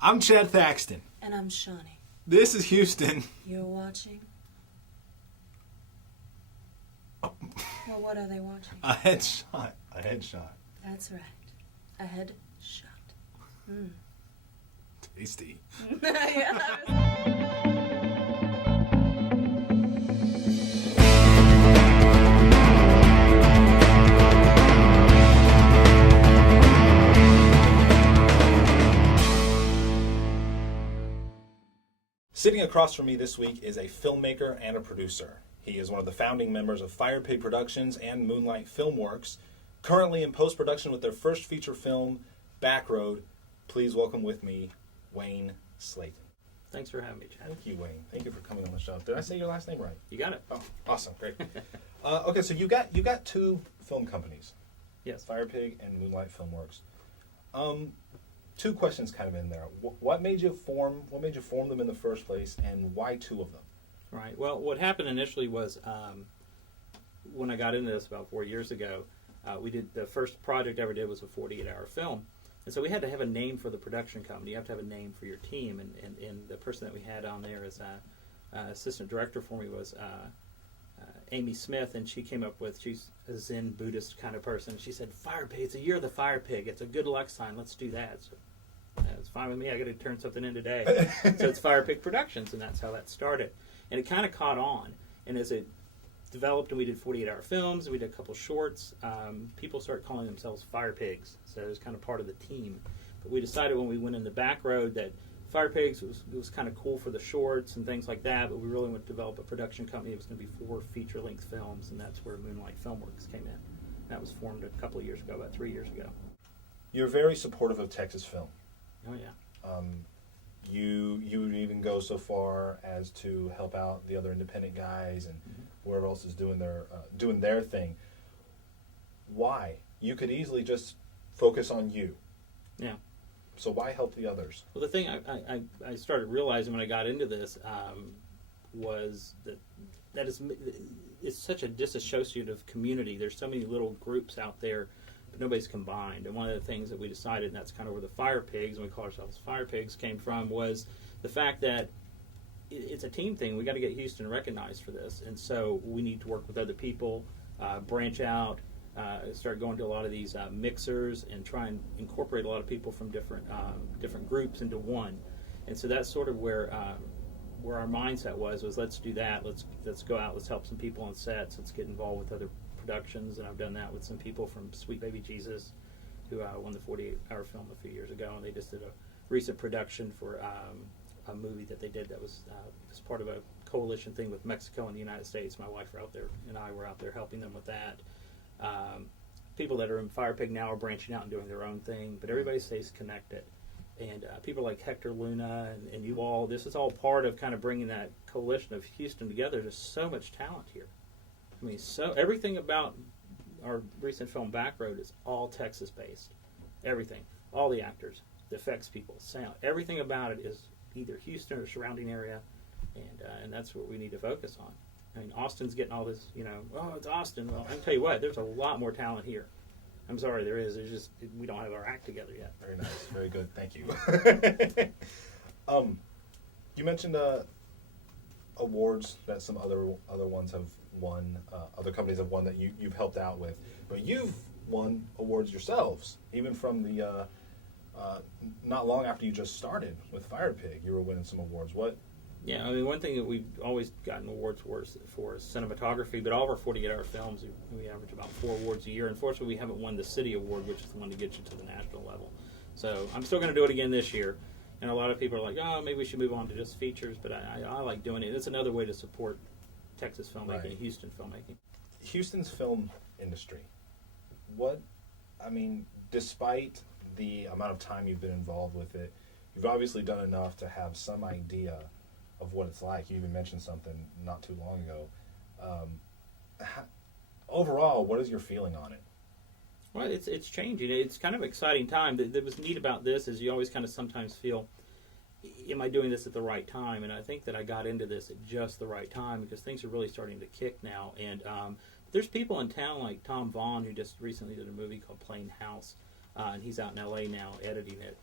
I'm Chad Thaxton. And I'm Shawnee. This is Houston. You're watching? Oh. Well, what are they watching? A headshot. A headshot. That's right. A headshot. Mm. Tasty. Yeah. Sitting across from me this week is a filmmaker and a producer. He is one of the founding members of Fire Pig Productions and Moonlight Filmworks, currently in post-production with their first feature film, Backroad. Please welcome with me, Wayne Slaten. Thanks for having me, Chad. Thank you, Wayne. Thank you for coming on the show. Did I say your last name right? You got it. Oh, awesome. Great. Okay, so you got two film companies. Yes. Fire Pig and Moonlight Filmworks. Two questions kind of in there. What made you form them in the first place, and why two of them? Right. Well, what happened initially was when I got into this about 4 years ago, we did the first project I ever did was a 48-hour film, and so we had to have a name for the production company. You have to have a name for your team, and the person that we had on there as assistant director for me was Amy Smith, and she came up with, she's a Zen Buddhist kind of person. She said, "Fire Pig, it's a year of the fire pig. It's a good luck sign. Let's do that." So, it's fine with me. I got to turn something in today. So it's Fire Pig Productions, and that's how that started. And it kind of caught on. And as it developed, and we did 48-hour films, and we did a couple shorts, people started calling themselves Fire Pigs. So it was kind of part of the team. But we decided when we went in the Backroad that Fire Pigs was kind of cool for the shorts and things like that, but we really wanted to develop a production company. It was going to be 4 feature-length films, and that's where Moonlight Filmworks came in. That was formed a couple of years ago, about 3 years ago. You're very supportive of Texas film. Oh, yeah. You would even go so far as to help out the other independent guys and whoever else is doing their thing. Why? You could easily just focus on you. Yeah. So why help the others? Well, the thing I started realizing when I got into this was that it's such a disassociative community. There's so many little groups out there, but nobody's combined. And one of the things that we decided, and that's kind of where the Fire Pigs, and we call ourselves Fire Pigs, came from, was the fact that it's a team thing. We got to get Houston recognized for this, and so we need to work with other people, branch out. Start going to a lot of these mixers and try and incorporate a lot of people from different groups into one. And so that's sort of where our mindset was let's do that. Let's go out. Let's help some people on sets. Let's get involved with other productions. And I've done that with some people from Sweet Baby Jesus, who won the 48-hour film a few years ago, and they just did a recent production for a movie that they did that was part of a coalition thing with Mexico and the United States. My wife and I were out there helping them with that. People that are in Fire Pig now are branching out and doing their own thing, but everybody stays connected. And people like Hector Luna and you all, this is all part of kind of bringing that coalition of Houston together. There's so much talent here. I mean, so everything about our recent film Backroad is all Texas-based. Everything. All the actors, the effects people, sound, everything about it is either Houston or surrounding area, and that's what we need to focus on. I mean, Austin's getting all this, oh, it's Austin. Well, I can tell you what, there's a lot more talent here. I'm sorry, there is. There's just, we don't have our act together yet. Very nice. Very good. Thank you. You mentioned awards that some other ones have won, other companies have won that you've helped out with. But you've won awards yourselves, even from the, not long after you just started with Fire Pig, you were winning some awards. What? Yeah, I mean, one thing that we've always gotten awards for is cinematography, but all of our 48-hour films, we average about 4 awards a year. Unfortunately, we haven't won the city award, which is the one to get you to the national level. So I'm still going to do it again this year. And a lot of people are like, oh, maybe we should move on to just features, but I like doing it. It's another way to support Texas filmmaking, right. Houston filmmaking. Houston's film industry, despite the amount of time you've been involved with it, you've obviously done enough to have some idea of what it's like. You even mentioned something not too long ago. Overall, what is your feeling on it? Well, it's changing. It's kind of an exciting time. That was neat about this is you always kind of sometimes feel, am I doing this at the right time? And I think that I got into this at just the right time because things are really starting to kick now. And there's people in town like Tom Vaughn, who just recently did a movie called Plain House. and he's out in L.A. now editing it.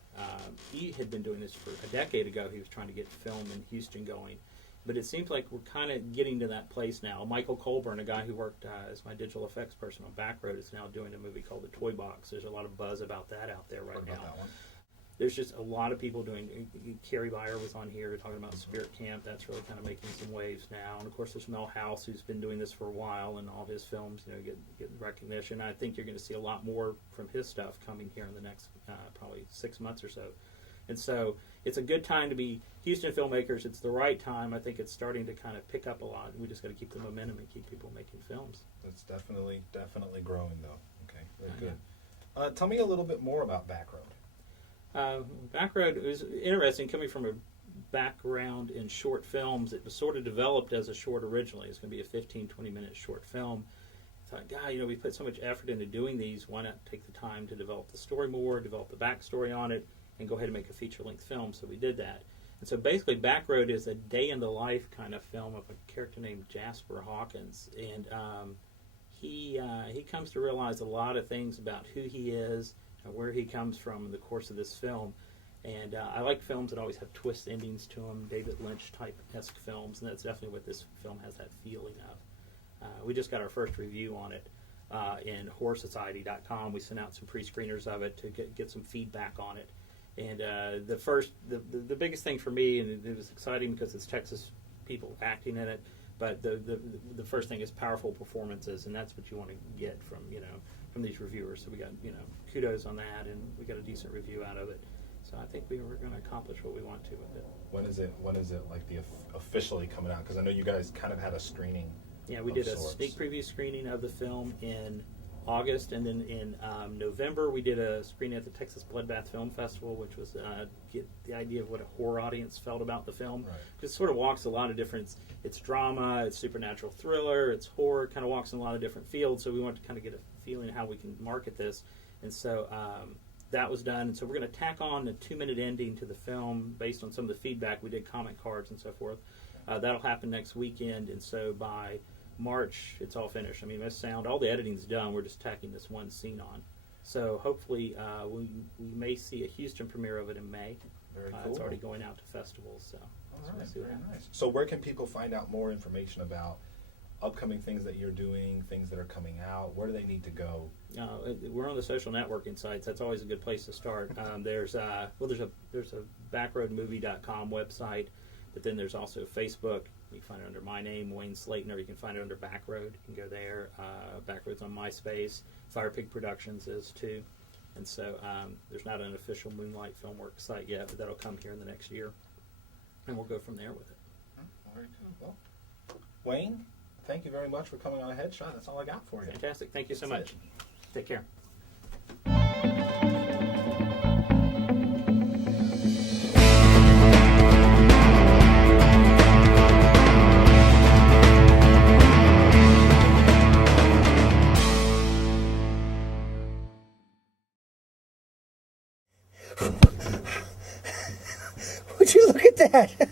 He had been doing this for a decade ago. He was trying to get film in Houston going. But it seems like we're kind of getting to that place now. Michael Colburn, a guy who worked as my digital effects person on Backroad, is now doing a movie called The Toy Box. There's a lot of buzz about that out there right now. That one. There's just a lot of people doing. Kerry Byer was on here talking about Spirit Camp. That's really kind of making some waves now. And of course, there's Mel House, who's been doing this for a while, and all his films, get recognition. I think you're going to see a lot more from his stuff coming here in the next probably 6 months or so. And so it's a good time to be Houston filmmakers. It's the right time. I think it's starting to kind of pick up a lot. We just got to keep the momentum and keep people making films. It's definitely growing, though. Okay, very good. Tell me a little bit more about Backroad. Backroad was interesting. Coming from a background in short films, it was sort of developed as a short originally. It's going to be a 15, 20-minute short film. I thought, God, we put so much effort into doing these. Why not take the time to develop the story more, develop the backstory on it, and go ahead and make a feature-length film? So we did that. And so basically Backroad is a day-in-the-life kind of film of a character named Jasper Hawkins. And he comes to realize a lot of things about who he is, where he comes from in the course of this film. And I like films that always have twist endings to them, David Lynch-type-esque films, and that's definitely what this film has that feeling of. We just got our first review on it in horrorsociety.com. We sent out some pre-screeners of it to get some feedback on it. And the biggest thing for me, and it was exciting because it's Texas people acting in it, but the first thing is powerful performances, and that's what you want to get from these reviewers. So we got kudos on that, and we got a decent review out of it. So I think we're going to accomplish what we want to with it. When is it like officially coming out? Because I know you guys kind of had a screening. Yeah, we did a sneak preview screening of the film in August, and then in November we did a screening at the Texas Bloodbath Film Festival, which was get the idea of what a horror audience felt about the film. Right. It sort of walks a lot of different. It's drama, it's supernatural thriller, it's horror. Kind of walks in a lot of different fields. So we want to kind of get a feeling of how we can market this, and so that was done. And so we're going to tack on a 2-minute ending to the film based on some of the feedback. We did comment cards and so forth. That'll happen next weekend, and so by March, it's all finished. I mean, this sound, all the editing's done. We're just tacking this one scene on. So hopefully we may see a Houston premiere of it in May. Very cool. It's already going out to festivals. So all right, see what very happens. nice. So where can people find out more information about upcoming things that you're doing, things that are coming out? Where do they need to go? We're on the social networking sites. That's always a good place to start. There's a backroadmovie.com website, but then there's also Facebook. You can find it under my name, Wayne Slaten, or you can find it under Backroad. You can go there. Backroad's on MySpace. Firepig Productions is too. And so there's not an official Moonlight Filmworks site yet, but that'll come here in the next year. And we'll go from there with it. Very cool. Well, Wayne, thank you very much for coming on a headshot. That's all I got for you. Fantastic. Thank you so much. Take care. Would you look at that?